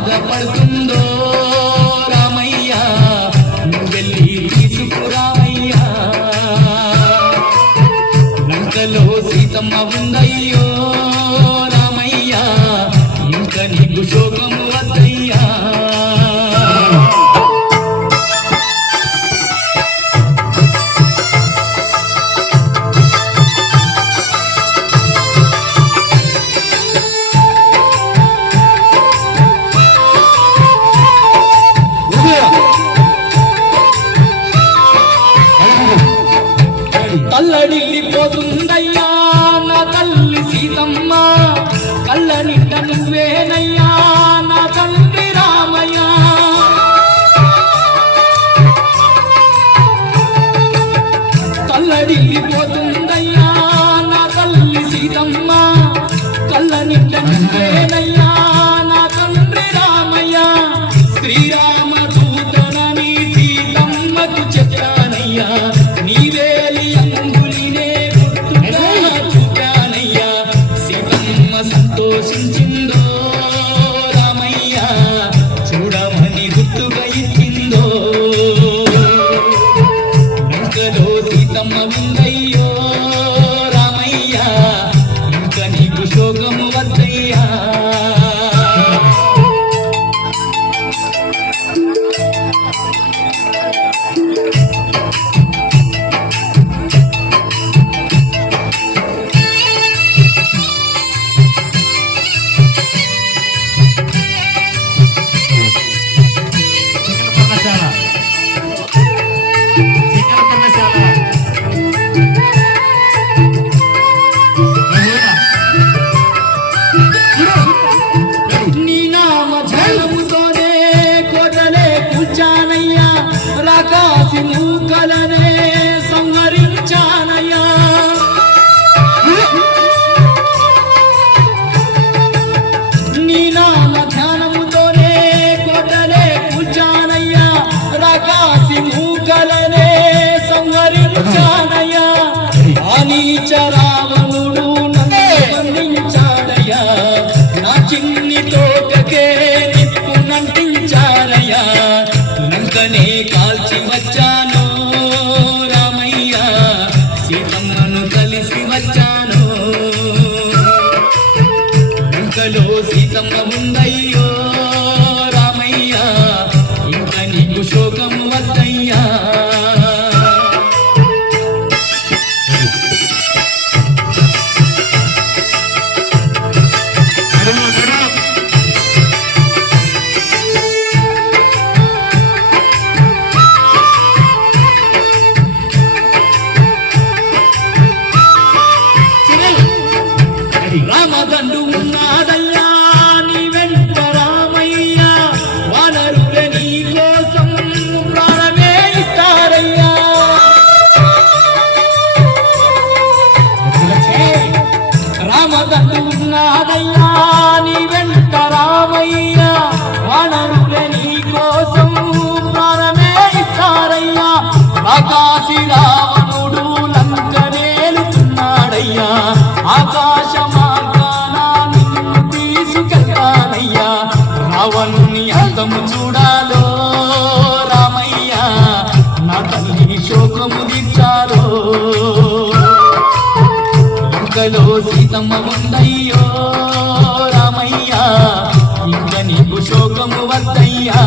బాధపడుతుందో రామయ్య? నువ్వెళ్ళి తీసుకురావయ్యా లంకలో సీతమ్మ ఉందయ్యో తల్లడిల్లిపోతుందయ్యా నా తల్లి సీతమ్మ. కళ్ళ నింట నువ్వేనయ్యా నా తండ్రి రామయ్య. తల్లడిల్లిపోతుందయ్యా నా తల్లి సీతమ్మ. కళ్ళ నింట నువ్వేనయ్యా రాకాసి సంహరించానయ్యా. నీ నామ ధ్యానముతోనే కోటలే కూర్చానయ్యా రకాసి మూకలనే సంహరించానయ్యా. ఆనీచ రావణుడు నందించాడయ్యా నా చిన్ని తోటకే నిప్పునంటించారయ్యా లంకనే కాల్చి వచ్చాను సీతమ్మ ఉందయ్యో నాదయ్యా నీ వెంట రామయ్య వనరులే నీ కోసం ప్రాణమే ఇస్తారయ్యా. ఆకాశి రావణుడు లంకనేలుతున్నాడయ్యా ఆకాశ మార్గాన నిన్ను తీసుకెళ్తానయ్యా. రావణుని అర్థము చూడాలో లంకలో సీతమ్మ ఉందయ్యో రామయ్యా ఇంకా నీకు శోకము వద్దయ్యా.